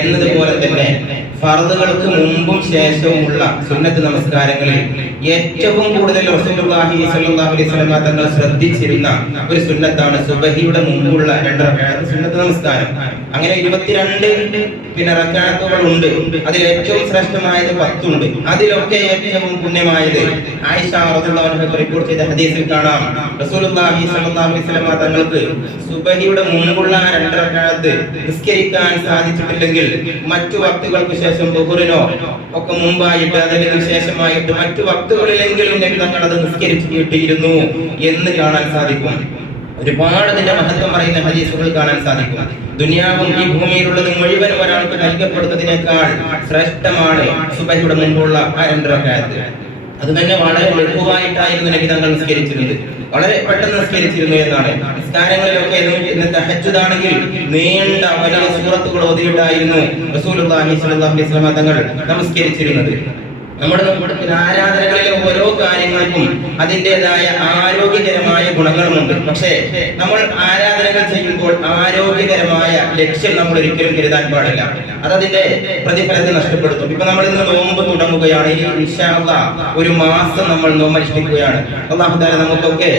എന്നതുപോലെ തന്നെ ഫർദുകൾക്ക് മുമ്പും ശേഷവുമുള്ള സുന്നത്ത് നമസ്കാരങ്ങളിൽ ഏറ്റവും കൂടുതൽ റസൂലുള്ളാഹി അലൈഹി വസല്ലം തങ്ങൾ ശ്രദ്ധിച്ചിരുന്ന ഒരു സുന്നത്താണ് സുബഹിയുടെ മുമ്പുള്ള രണ്ട് റക്അത്ത് സുന്നത്ത് നമസ്കാരം. അങ്ങനെ ഇരുപത്തിരണ്ട് പിന്നെ റക്അത്തുകൾ ഉണ്ട്. അതിൽ ഏറ്റവും ശ്രേഷ്ഠമായത് പത്തുണ്ട്. അതിലൊക്കെ ഏറ്റവും പുണ്യമായത് ആയിഷ അൻഹ റിപ്പോർട്ട് ചെയ്ത ഹദീസിൽ കാണാം. റസൂലുള്ളാഹി അലൈഹി വസല്ലം തങ്ങൾക്ക് സുബഹിയുടെ മുമ്പുള്ള രണ്ട് റക്അത്ത് നിസ്കരിക്കാൻ സാധിച്ചിട്ടില്ലെങ്കിൽ മറ്റു വക്തുകൾക്ക് ശേഷം ബഹുറിനോ ഒക്കെ മുമ്പായിട്ട് അതല്ലെങ്കിൽ ശേഷമായിട്ട് മറ്റു വക്തുകളിലെങ്കിലും നബി തങ്ങൾ അത് നിസ്കരിച്ചു കിട്ടിയിരുന്നു എന്ന് കാണാൻ സാധിക്കും. ഒരുപാട് അതിന്റെ മഹത്വം പറയുന്ന ഹദീസുകൾ കാണാൻ സാധിക്കും. ദുനിയാവും ഈ ഭൂമിയിലുള്ളത് മുഴുവൻ ഒരാൾക്ക് നൽകപ്പെടുന്നതിനേക്കാൾ ശ്രേഷ്ഠമാണ് സുബഹിയുടെ മുമ്പുള്ള ആ അത് തന്നെ വളരെ എളുപ്പമായിട്ടായിരുന്നു നബി തങ്ങൾ നിസ്കരിച്ചിരുന്നത്. വളരെ പെട്ടെന്ന് നിസ്കരിച്ചിരുന്നു എന്നാണ്. നിസ്കാരങ്ങളിലൊക്കെ ഇന്നത്തെ നീണ്ട വലിയ സൂറത്തുകൾ റസൂലുള്ളാഹി സ്വല്ലല്ലാഹു അലൈഹി വസല്ലം തങ്ങൾ നമസ്കരിച്ചിരുന്നത് നമ്മുടെ നമ്മുടെ ആരാധനകളിലെ ഓരോ കാര്യങ്ങൾക്കും അതിന്റെതായ ആരോഗ്യകരമായ ഗുണങ്ങളുമുണ്ട്. പക്ഷേ നമ്മൾ ആരാധനകൾ ചെയ്യുമ്പോൾ ആരോഗ്യകരമായ ലക്ഷ്യം നമ്മൾ ഒരിക്കലും കരുതാൻ പാടില്ല. അതതിന്റെ പ്രതിഫലത്തെ നഷ്ടപ്പെടുത്തും. ഇപ്പൊ നമ്മൾ ഇന്ന് നോമ്പ് തുടങ്ങുകയാണ് ഒരു മാസം നമ്മൾ നോമ്പ് അനുഷ്ഠിക്കുകയാണ് അള്ളാഹുദാല നമുക്കൊക്കെ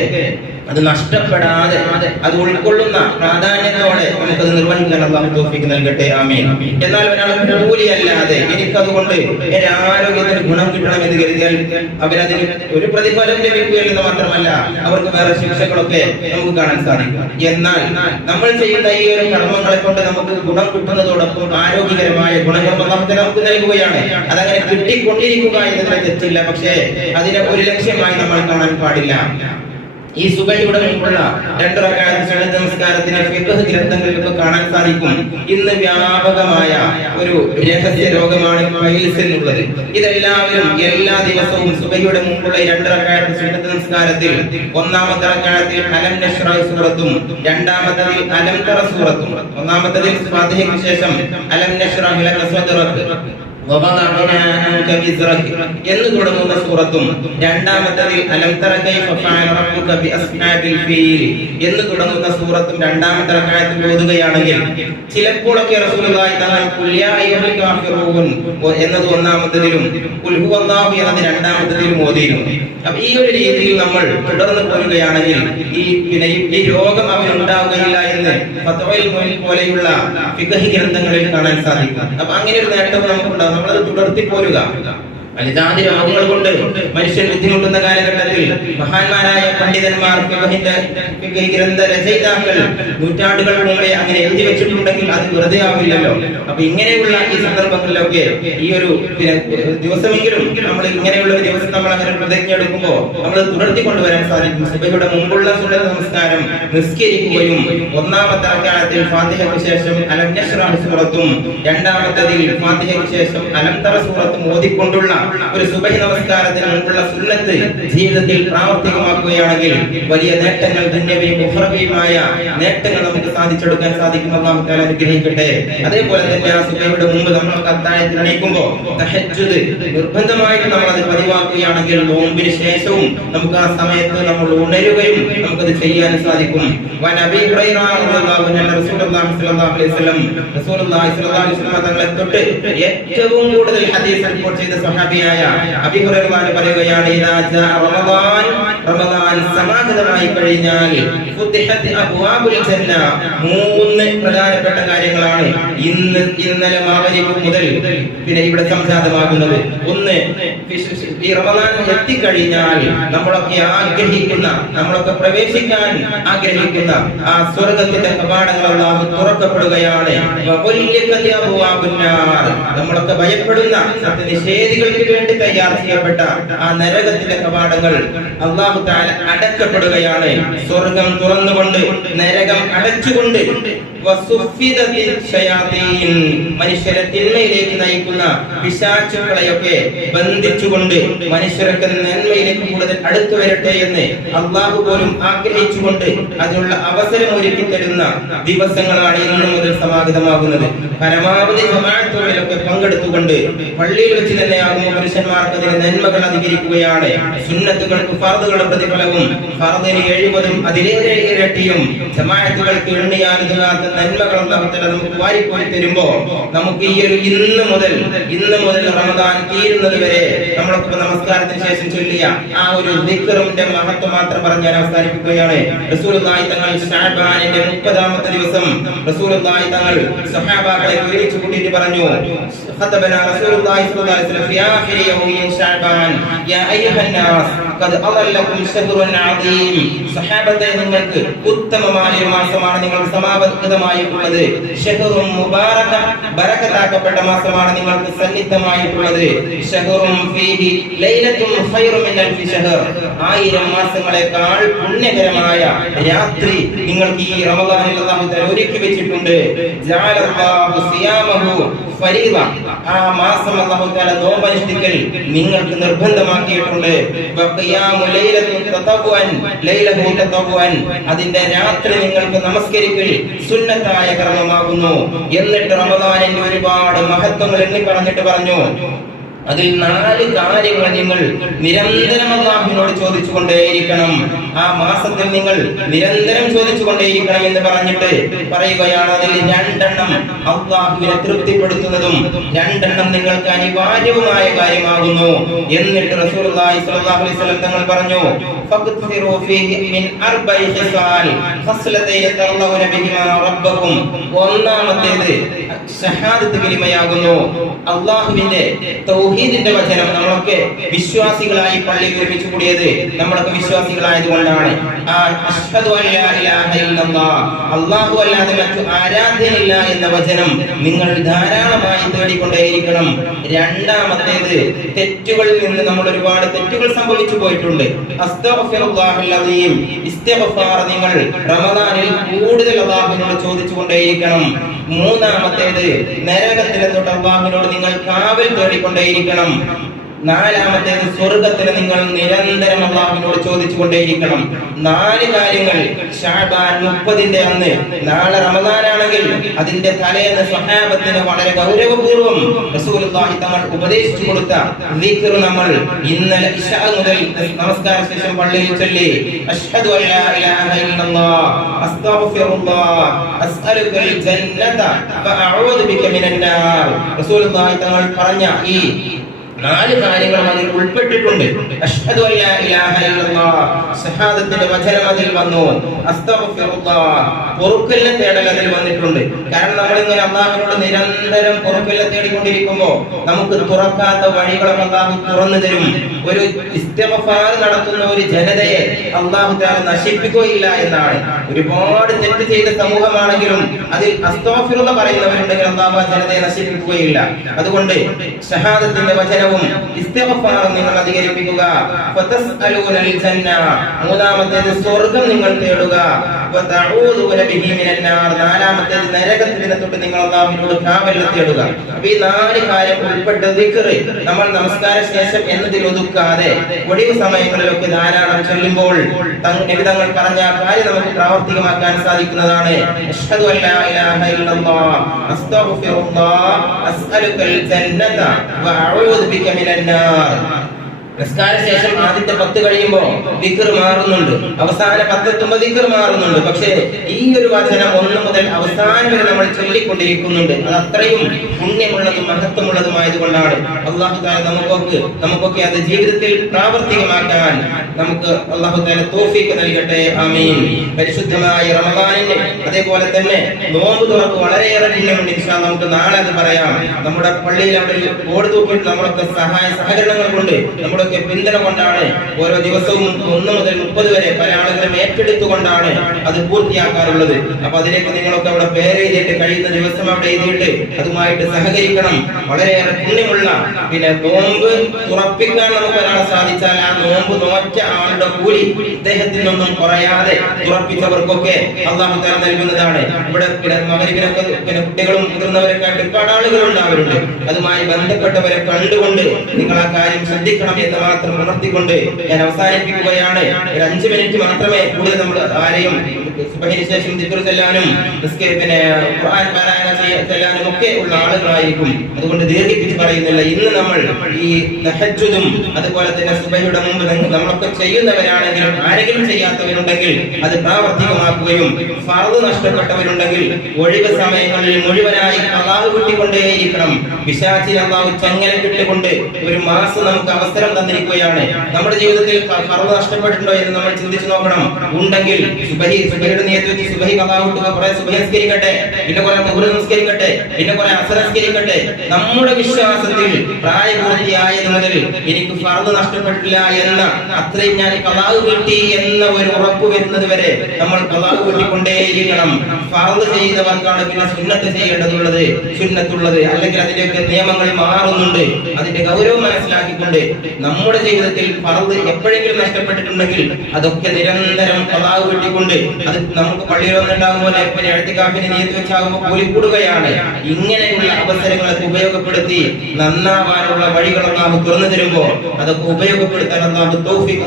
അത് നഷ്ടപ്പെടാതെ അത് ഉൾക്കൊള്ളുന്ന പ്രാധാന്യത്തോടെ നമുക്കത് നിർവഹിക്കാൻ അള്ളാഹു തോഫിക്ക് നൽകട്ടെ. ആമീൻ. എന്നാൽ ഒരാൾ കൂലിയല്ലാതെ എനിക്കതുകൊണ്ട് എന്റെ ആരോഗ്യത്തിന് ഗുണം കിട്ടണം എന്ന് കരുതിയാൽ അവരതിന് ഒരു പ്രതിഫലം ലഭിക്കുകയെന്ന് മാത്രമല്ല അവർക്ക് വേറെ ശിക്ഷകളൊക്കെ നമുക്ക് കാണാൻ സാധിക്കും. എന്നാൽ നമ്മൾ ചെയ്യുന്ന ഈ ഒരു കർമ്മങ്ങളെ കൊണ്ട് നമുക്ക് ഗുണം കിട്ടുന്നതോടൊപ്പം ആരോഗ്യകരമായ നമുക്ക് നമുക്ക് നൽകുകയാണ്. അതങ്ങനെ കിട്ടിക്കൊണ്ടിരിക്കുക എന്നതിന് തെറ്റില്ല പക്ഷേ അതിനെ ഒരു ലക്ഷ്യമായി നമ്മൾ കാണാൻ പാടില്ല. ഈ സുഖയുടമയുള്ള മുമ്പുള്ള രണ്ട് റക്അത്ത് സുന്നത്ത് നമസ്കാരത്തിന് ഫിഖ് ഗ്രന്ഥങ്ങളിലൊക്കെ കാണാൻ സാധിക്കും. ഇന്ന് വ്യാപകമായ ഒരു രഹസ്യ രോഗമാണ് എന്നുള്ളത് ഇതെല്ലാവരും എല്ലാ ദിവസവും സുഖയുടെ മുമ്പുള്ള ഈ രണ്ട് റക്അത്ത് സുന്നത്ത് നമസ്കാരത്തിൽ ഒന്നാമത്തെ റക്അത്തിൽ അലം നഷ്റഹ് സൂറത്തും രണ്ടാമത്തതിൽ അലം തറ സൂറത്തും ഒന്നാമത്തതിൽ ഫാത്തിഹയ്ക്ക് ശേഷം അലം നഷ്റഹ് എന്ന് തുടങ്ങുന്ന സൂറത്തും ഫീൽ. എന്ന് തുടങ്ങുന്ന സൂറത്തും രണ്ടാമത്തെ റക്അത്തിൽ ഓതുകയാണെങ്കിൽ ചിലപ്പോഴൊക്കെ എന്നത് ഒന്നാമത്തതിലും എന്നത് രണ്ടാമത്തതിലും ഓതിയിരുന്നു. അപ്പൊ ഈ ഒരു രീതിയിൽ നമ്മൾ തുടർന്ന് പോരുകയാണെങ്കിൽ ഈ പിന്നെ ഈ- രോഗം അവൻ ഉണ്ടാവുകയില്ല എന്ന് പോലെയുള്ള ഫിഖഹി ഗ്രന്ഥങ്ങളിൽ കാണാൻ സാധിക്കും. അപ്പൊ അങ്ങനെ ഒരു നേട്ടം നമുക്കുണ്ടാകും. നമ്മളത് തുടർത്തി പോരുക അനിതാതി രോഗങ്ങൾ കൊണ്ട് മനുഷ്യൻ മഹാന്മാരായ പണ്ഡിതന്മാർ ഗ്രന്ഥ രചയിതാക്കൾ നൂറ്റാണ്ടുകൾ മുമ്പേ അങ്ങനെ എഴുതി വെച്ചിട്ടുണ്ടെങ്കിൽ അത് വെറുതെ ആവില്ലല്ലോ. അപ്പൊ ഇങ്ങനെയുള്ള ഈ സന്ദർഭങ്ങളിലൊക്കെ ഈ ഒരു ദിവസമെങ്കിലും നമ്മൾ ഇങ്ങനെയുള്ള ഒരു ദിവസം നമ്മൾ അങ്ങനെ പ്രതിജ്ഞ എടുക്കുമ്പോൾ നമ്മൾ തുടർത്തി കൊണ്ടുവരാൻ സാധിക്കും. സഭയുടെ മുമ്പുള്ള സുന്ദര നമസ്കാരം നിസ്കരിക്കുകയും ഒന്നാമത്തെ അക്കാലത്തിൽ ഫാത്തിഹയ്ക്ക് ശേഷം അലം നശ്റഹ് സൂറത്തും രണ്ടാമത്തേതിൽ ഫാത്തിഹയ്ക്ക് ശേഷം അലംതറ സൂറത്തും ഓതിക്കൊണ്ടുള്ള ഒരു സുബഹി നമസ്കാരത്തിന് മുമ്പുള്ള സുന്നത്ത് ജീവിതത്തിൽ പ്രാവർത്തികമാക്കുകയാണെങ്കിൽ വലിയ നേട്ടങ്ങൾ ദുന്യവയും ഉഹ്റവിയുമായ നേട്ടങ്ങൾ നമുക്ക് സാധിച്ചെടുക്കാൻ സാധിക്കും. തആല അനുഗ്രഹിക്കട്ടെ. അതേപോലെ തന്നെ ആ സുഖയുടെ മുമ്പ് നമ്മൾ അത്താഴത്തിൽ എണീക്കുമ്പോൾ തഹജ്ജുദ് നിർബന്ധമായിട്ട് നമ്മൾ അത് പതിവാക്കുകയാണെങ്കിൽ നോമ്പിന് ശേഷവും നമുക്ക് ആ സമയത്ത് നമ്മൾ ഉണരുകയും നമുക്കത് ചെയ്യാൻ സാധിക്കും. ഏറ്റവും കൂടുതൽ ഹദീസ് റിപ്പോർട്ട് ചെയ്ത സഹാബിയായ അബീ ഹുറൈറ റളിയല്ലാഹു പറയുകയാണ് ഇദാ ജാ റമദാൻ റമദാൻ സമാഗതമായി കഴിഞ്ഞാൽ മൂന്ന് പ്രധാനപ്പെട്ട കാര്യങ്ങളാണ് ഇന്ന് ഇന്നലെ മാവരിക്ക് മുതൽ പിന്നെ ഇവിടെ സംജാതമാകുന്നത് ഒന്ന് ഈ റമദാൻ എത്തിക്കഴിഞ്ഞാൽ നമ്മളൊക്കെ ആഗ്രഹിക്കുന്ന നമ്മളൊക്കെ പ്രവേശിക്കാൻ ആഗ്രഹിക്കുന്ന ആ സ്വർഗത്തിന്റെ കവാടങ്ങൾ അല്ലാഹു തുറക്കപ്പെടുകയാണ്. നമ്മളൊക്കെ ഭയപ്പെടുന്ന സത്യനിഷേധികൾക്ക് വേണ്ടി തയ്യാർ ചെയ്യപ്പെട്ട ആ നരകത്തിന്റെ കവാടങ്ങൾ അള്ളാഹു താല അടക്കപ്പെടുകയാണ്. സ്വർഗം തുറന്നുകൊണ്ട് നരകം അടച്ചുകൊണ്ട്. മനുഷ്യരെ തിന്മയിലേക്ക് നയിക്കുന്ന പിശാചുക്കളെയൊക്കെ ബന്ധിച്ചുകൊണ്ട് മനുഷ്യർക്ക് നന്മയിലേക്ക് കൂടുതൽ അടുത്തു വരട്ടെ എന്ന് അള്ളാഹു പോലും ആഗ്രഹിച്ചുകൊണ്ട് അതിനുള്ള അവസരം ഒരുക്കി തരുന്ന ദിവസങ്ങളാണ് ഇന്ന് മുതൽ സമാഗതമാകുന്നത്. പരമാവധി ജമാഅത്തുകളിലൊക്കെ പങ്കെടുത്തുകൊണ്ട് പള്ളിയിൽ വെച്ച് തന്നെ ആകുമ്പോൾ ചെയ്യാമോ പുരുഷന്മാർക്ക് അതിന് നന്മകൾ അധികരിക്കുകയാണ്. ജമാഅത്തുകൾക്ക് ഫർദുകളുടെ പ്രതിഫലവും ഫർദിന് എഴുപതും അതിലേറെ ഇരട്ടിയും ജമാഅത്തുകൾക്ക് എണ്ണിയാനുദാത്ത നന്മകൾ അള്ളാഹുത്തല നമുക്ക് വാരിപ്പോയി തരുമ്പോ നമുക്ക് ഈ ഒരു ഇന്ന് മുതൽ ഇന്ന് മുതൽ റമദാൻ തീരുന്നത് വരെ നമ്മളിപ്പോ നമസ്കാരത്തിന് ശേഷം ചൊല്ലിയ ആ ഒരു ദിക്കറിന്റെ മഹത്വം മാത്രം പറഞ്ഞ് ഞാൻ അവസാനിപ്പിക്കുകയാണ്. റസൂലുള്ളാഹി തങ്ങൾ ഷാബാനിന്റെ മുപ്പതാമത്തെ ദിവസം റസൂലുള്ളാഹി തങ്ങൾ സഹാബാക്കളെ ഒരുമിച്ച് കൂട്ടിയിട്ട് പറഞ്ഞു ഖതബന റസൂലുള്ളാഹി സ്വല്ലല്ലാഹി അലൈഹി വസല്ലം യാ യൗമി ഷാബാൻ യാ അയ്യുഹന്നാസ് സഹാബത്തെ നിങ്ങൾക്ക് ഉത്തമമായ മാസമാണ് നിങ്ങൾ സമാപകമായിട്ടുള്ളത് ഷഹറും മുബാറക ബറക്കത്താക്കപ്പെട്ട മാസമാണ് നിങ്ങൾക്ക് സന്നിഗ്ധമായിട്ടുള്ളത് ഷഹറും ഫീഹി ലൈലത്തും ഖൈറു മിൻ അൽഫി ഷഹർ ആയിരം മാസങ്ങളെക്കാൾ പുണ്യകരമായ രാത്രി നിങ്ങൾക്ക് ഈ റമദാനിൽ അല്ലാഹു തആല ഒരുക്കി വെച്ചിട്ടുണ്ട്. ജഅലല്ലാഹു സിയാമഹു. ഫരീദ ആ മാസം അല്ലാഹു തആല നോമ്പനുഷ്ഠിക്കൽ നിങ്ങൾക്ക് നിർബന്ധമാക്കിയിട്ടുണ്ട്. അതിന്റെ രാത്രി നിങ്ങൾക്ക് നമസ്കരിക്കൽ സുന്നത്തായ കർമ്മമാകുന്നു. എന്നിട്ട് റമദാനിന്റെ ഒരുപാട് മഹത്വങ്ങൾ എണ്ണി പറഞ്ഞിട്ട് പറഞ്ഞു. അതിൽ നാല് കാര്യങ്ങൾ നിങ്ങൾ നിരന്തരം അള്ളാഹുവിനോട് ചോദിച്ചുകൊണ്ടേയിരിക്കണം. ആ മാസത്തിൽ നിങ്ങൾ നിരന്തരം ചോദിച്ചുകൊണ്ടേയിരിക്കണം എന്ന് പറഞ്ഞിട്ട് പറയുകയാണ്. അതിൽ രണ്ടെണ്ണം അള്ളാഹുവിനെ തൃപ്തിപ്പെടുത്തുന്നതും രണ്ടെണ്ണം നിങ്ങൾക്ക് അനിവാര്യവുമായ കാര്യമാകുന്നു. എന്നിട്ട് റസൂലുള്ളാഹി സ്വല്ലല്ലാഹു അലൈഹി വസല്ലം തങ്ങൾ പറഞ്ഞു മിൻ ഖിസാൽ ഖസ്ലതൈ റബ്ബകും. ഒന്നാമത്തേത് ഷഹാദത്ത് കലിമയാകുന്നു അള്ളാഹുവിന്റെ തൗഹീദിന്റെ വചനം നമ്മളൊക്കെ വിശ്വാസികളായി പള്ളി ഒരുമിച്ച് കൂടിയത് നമ്മളൊക്കെ വിശ്വാസികളായത് കൊണ്ടാണ് അല്ലാഹു അല്ലാതെ മറ്റു ആരാധ്യനില്ല എന്ന വചനം നിങ്ങൾ ധാരാളമായി തേടിക്കൊണ്ടേയിരിക്കണം. രണ്ടാമത്തേത് തെറ്റുകളിൽ നിന്ന് നമ്മൾ ഒരുപാട് തെറ്റുകൾ സംഭവിച്ചു പോയിട്ടുണ്ട്. നിങ്ങൾ റമദാനിൽ കൂടുതൽ അല്ലാഹുവിനോട് ചോദിച്ചുകൊണ്ടേയിരിക്കണം. മൂന്നാമത്തേത് നരകത്തിലെത്തോട്ട് അള്ളാഹുവിനോട് നിങ്ങൾ കാവൽ തേടിക്കൊണ്ടേയിരിക്കണം നാലാമത്തേത് സ്വർഗത്തിന് നിങ്ങൾ നിരന്തരം അള്ളാഹുവിനോട് ചോദിച്ചുകൊണ്ടേയിരിക്കണം. നാല് കാര്യങ്ങൾ ഷാബാൻ മുപ്പതിന്റെ അന്ന്. നാളെ റമദാനാണെങ്കിൽ അതിന്റെ തലേന്ന് സ്വഹാബത്തിന് വളരെ ഗൗരവപൂർവം തങ്ങൾ ഉപദേശിച്ചു കൊടുത്ത നമ്മൾ ഇന്നലെ മുതൽ നമസ്കാര ശേഷം പള്ളിയിൽ ചൊല്ലി. അഷ്ഹദു ജന്നത. ബിക മിനന്നാർ റസൂലുള്ളാഹി തങ്ങൾ പറഞ്ഞ ഈ നാല് കാര്യങ്ങളും അതിൽ ഉൾപ്പെട്ടിട്ടുണ്ട്. അഷ്ഹദു ഇല്ലല്ലാഹ് സഹാദത്തിന്റെ വചനം അതിൽ വന്നു. അസ്തഗ്ഫിറുല്ലാഹ് പൊറുക്കലിനെ അതിൽ വന്നിട്ടുണ്ട്. കാരണം നമ്മൾ ഇങ്ങനെ അള്ളാഹുവിനോട് നിരന്തരം പൊറുക്കലിനെ തേടിക്കൊണ്ടിരിക്കുമ്പോൾ നമുക്ക് തുറക്കാത്ത വഴികളൊക്കെ അള്ളാഹു തുറന്നു തരും. ഒരു ഇസ്തിഗ്ഫാർ നടത്തുന്ന ഒരു ജനതയെ അള്ളാഹു താല നശിപ്പിക്കുകയില്ല എന്നാണ്. ഒരുപാട് തെറ്റ് ചെയ്ത സമൂഹമാണെങ്കിലും അതിൽ അസ്തോഫിറുള്ള പറയുന്നവരുണ്ടെങ്കിൽ അള്ളാഹു ആ ജനതയെ നശിപ്പിക്കുകയില്ല. അതുകൊണ്ട് ഷഹാദത്തിന്റെ വചനവും ഇസ്തിഗ്ഫാർ നിങ്ങൾ അധികരിപ്പിക്കുക. ഫതസ്അലൂനൽ ജന്ന മൂന്നാമത്തേത് സ്വർഗം നിങ്ങൾ തേടുക. വതഊദൂന ബിഹി മിനൽ നാർ നാലാമത്തേത് നരകത്തിൽ തൊട്ട് നിങ്ങൾ അല്ലാഹുവിനോട് കാവൽ തേടുക. അപ്പോൾ ഈ നാല് കാര്യം ഉൾപ്പെട്ട ദിക്ർ നമ്മൾ നമസ്കാര ശേഷം എന്നതിൽ ഒതുക്കാതെ ഒഴിവ് സമയങ്ങളിലൊക്കെ ധാരാളം ചൊല്ലുമ്പോൾ നബി തങ്ങൾ പറഞ്ഞ കാര്യം നമുക്ക് പ്രാവർത്തികമാക്കാൻ സാധിക്കുന്നതാണ്. അഷ്ഹദു അല്ലാ ഇലാഹ ഇല്ലല്ലാഹ് അസ്തഗ്ഫിറുല്ലാഹ് അസ്അലുകൽ ജന്നത. വഅഊദു നിസ്കാര ശേഷം ആദ്യത്തെ പത്ത് കഴിയുമ്പോൾ ദിക്കർ മാറുന്നുണ്ട്. അവസാന പത്തെത്തുമ്പോ ദിക്കർ മാറുന്നുണ്ട്. പക്ഷേ ഈ ഒരു വചനം ഒന്ന് മുതൽ അവസാനം വരെ നമ്മൾ ചൊല്ലിക്കൊണ്ടിരിക്കുന്നുണ്ട്. അത് അത്രയും പുണ്യമുള്ളതും മഹത്വമുള്ളതുമായതുകൊണ്ടാണ്. അള്ളാഹു നമുക്കൊക്കെ നമുക്കൊക്കെ അത് ജീവിതത്തിൽ പ്രാവർത്തികമാക്കാൻ നമുക്ക് അള്ളാഹു തോഫീക്ക് നൽകട്ടെ. ആമീൻ. പരിശുദ്ധമായ റമദാനിന് അതേപോലെ തന്നെ നോമ്പ് തുറക്ക് വളരെയേറെ പുണ്യമുണ്ട് ഇൻഷാ നമുക്ക് നാളെ അത് പറയാം. നമ്മുടെ പള്ളിയിൽ അവിടെ ഓട് ബോർഡ് തൂക്കിയിട്ട് നമ്മളൊക്കെ സഹായ സഹകരണങ്ങൾ കൊണ്ട് നമ്മളൊക്കെ പിന്തുണ കൊണ്ടാണ് ഓരോ ദിവസവും ഒന്ന് മുതൽ മുപ്പത് വരെ പല ആളുകളും ഏറ്റെടുത്തുകൊണ്ടാണ് അത് പൂർത്തിയാക്കാറുള്ളത്. അപ്പൊ അതിലേക്ക് നിങ്ങളൊക്കെ അവിടെ പേര് എഴുതിയിട്ട് കഴിയുന്ന ദിവസം അവിടെ എഴുതിയിട്ട് അതുമായിട്ട് സഹകരിക്കണം. വളരെയേറെ പുണ്യമുള്ള പിന്നെ നോമ്പ് തുറപ്പിക്കാൻ നമുക്ക് ഒരാളെ സാധിച്ചാൽ ആ നോമ്പ് നോറ്റ ആളുടെ കൂലി ഇദ്ദേഹത്തിൽ നിന്നും കുറയാതെ ഉറപ്പിച്ചവർക്കൊക്കെ അള്ളാഹു തല നൽകുന്നതാണ്. ഇവിടെ മകരിവിനൊക്കെ പിന്നെ കുട്ടികളും മുതിർന്നവരെക്കാട്ട് ഒരുപാട് ആളുകൾ അതുമായി ബന്ധപ്പെട്ടവരെ കണ്ടുകൊണ്ട് നിങ്ങൾ ആ കാര്യം ശ്രദ്ധിക്കണം എന്ന് മാത്രം ഉണർത്തിക്കൊണ്ട് ഞാൻ അവസാനിപ്പിക്കുകയാണ്. ഒരു അഞ്ചു മിനിറ്റ് മാത്രമേ കൂടുതൽ നമ്മൾ ആരെയും സുബഹിന് ശേഷം ദിക്ർ ചെല്ലാനും പിന്നെ ഖുർആൻ പാരായണം ചെല്ലാനും ഒക്കെ ഉള്ള ആളുകളായിരിക്കും. അതുകൊണ്ട് ദീർഘിപ്പിച്ച് പറയുന്നില്ല. ഇന്ന് നമ്മൾ ഈ തഹജ്ജുദും അതുപോലെ തന്നെ സുബഹിയുടെ മുമ്പ് നമ്മളൊക്കെ ചെയ്യുന്നവരാണെങ്കിലും ആരെങ്കിലും ചെയ്യാത്തവരുണ്ടെങ്കിൽ അത് പ്രാവർത്തികമാക്കുകയും ഫറവ് നഷ്ടപ്പെട്ടവരുണ്ടെങ്കിൽ ഒഴിവ് സമയങ്ങളിൽ മുഴുവനായി അള്ളാഹു കിട്ടിക്കൊണ്ടേയിരിക്കണം. വിശാചി അള്ളാഹു ചങ്ങല കിട്ടിക്കൊണ്ട് ഒരു മാസം നമുക്ക് അവസരം തന്നിരിക്കുകയാണ്. നമ്മുടെ ജീവിതത്തിൽ ഫറവ് നഷ്ടപ്പെട്ടിട്ടുണ്ടോ എന്ന് നമ്മൾ ചിന്തിച്ചു നോക്കണം. ഉണ്ടെങ്കിൽ സുബഹി സുബഹിയുടെ നിയത്ത് വെച്ച് സുബഹി കഥാവിട്ടുക കുറെ സുബഹി നിസ്കരിക്കട്ടെ പിന്നെ കുറെ മുഹുർ നിസ്കരിക്കട്ടെ പിന്നെ കുറെ അസർ നിസ്കരിക്കട്ടെ. നമ്മുടെ വിശ്വാസത്തിൽ പ്രായപൂർത്തിയായത് മുതൽ എനിക്ക് ഫറവ് നഷ്ടപ്പെട്ടില്ല എന്ന അത്രയും ഞാൻ കലാവ് കിട്ടി എന്ന ഒരു ഉറപ്പ് വരുന്നത് വരെ നമ്മൾ അള്ളാഹു കിട്ടിക്കൊണ്ടേയിരിക്കണം. ഫർദ് ചെയ്തവർക്കാണ് പിന്നെ സുന്നത്ത് ചെയ്യേണ്ടതുള്ളത്. സുന്നത്തുള്ളത്. അല്ലെങ്കിൽ അതിന്റെയൊക്കെ നിയമങ്ങൾ മാറുന്നുണ്ട്. അതിന്റെ ഗൗരവം മനസ്സിലാക്കിക്കൊണ്ട് നമ്മുടെ ജീവിതത്തിൽ ഫർദ് എപ്പോഴെങ്കിലും നഷ്ടപ്പെട്ടിട്ടുണ്ടെങ്കിൽ അതൊക്കെ നിരന്തരം അള്ളാഹു കൂട്ടിക്കൊണ്ട് അത് നമുക്ക് പള്ളിയിൽ വന്നിട്ടാകുമ്പോൾ എഴുത്തിക്കാപ്പിന് നീതി വെച്ചാകുമ്പോൾ കൂലിക്കൂടുകയാണ്. ഇങ്ങനെയുള്ള അവസരങ്ങളൊക്കെ ഉപയോഗപ്പെടുത്തി നന്നാവാനുള്ള വഴികൾ അള്ളാഹു തുറന്നു തരുമ്പോ അതൊക്കെ ഉപയോഗപ്പെടുത്താൻ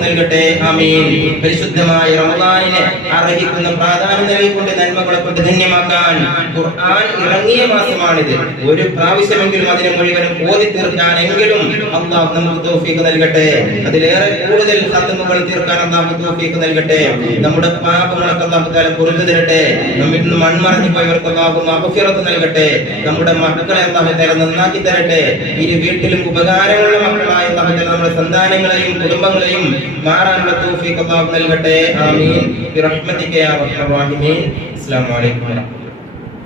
നൽകട്ടെ. ആമീൻ. പരിശുദ്ധമായ റമദാനിനെ അർഹിക്കുന്ന പ്രാധാന്യം നൽകിക്കൊണ്ട് നന്മകളെ കൊണ്ട് ധന്യമാക്കാൻ ഖുർആൻ ഇറങ്ങിയ മാസമാണിത്. ഒരു പ്രാവശ്യമെങ്കിലും അതിനെ മുഴുവനും ഓതി തീർക്കാൻ എങ്കിലും അള്ളാഹു നമുക്ക് തൗഫീഖ് നൽകട്ടെ. അതിലേറെ കൂടുതൽ ഹത്തമുകൾ തീർക്കാൻ അള്ളാഹു തൗഫീഖ് നൽകട്ടെ. നമ്മുടെ പാപങ്ങളൊക്കെ അള്ളാഹു താല പുറത്തു തരട്ടെ. നമ്മിൽ നിന്ന് മൺമറഞ്ഞു പോയവർക്ക് അള്ളാഹു അപഫിറത്ത് നൽകട്ടെ. നമ്മുടെ മക്കളെ അള്ളാഹു താല നന്നാക്കി തരട്ടെ. ഇരു വീട്ടിലും ഉപകാരമുള്ള മക്കളായ അള്ളാഹു നമ്മുടെ സന്താനങ്ങളെയും കുടുംബങ്ങളെയും മാറാനുള്ള തൗഫീഖ് അള്ളാഹു നൽകട്ടെ. ആമീൻ ബിറഹ്മതിക യാ അർഹമർ റഹീമീൻ അസ്സലാമു അലൈക്കും വറഹ്മത്തുള്ളാഹി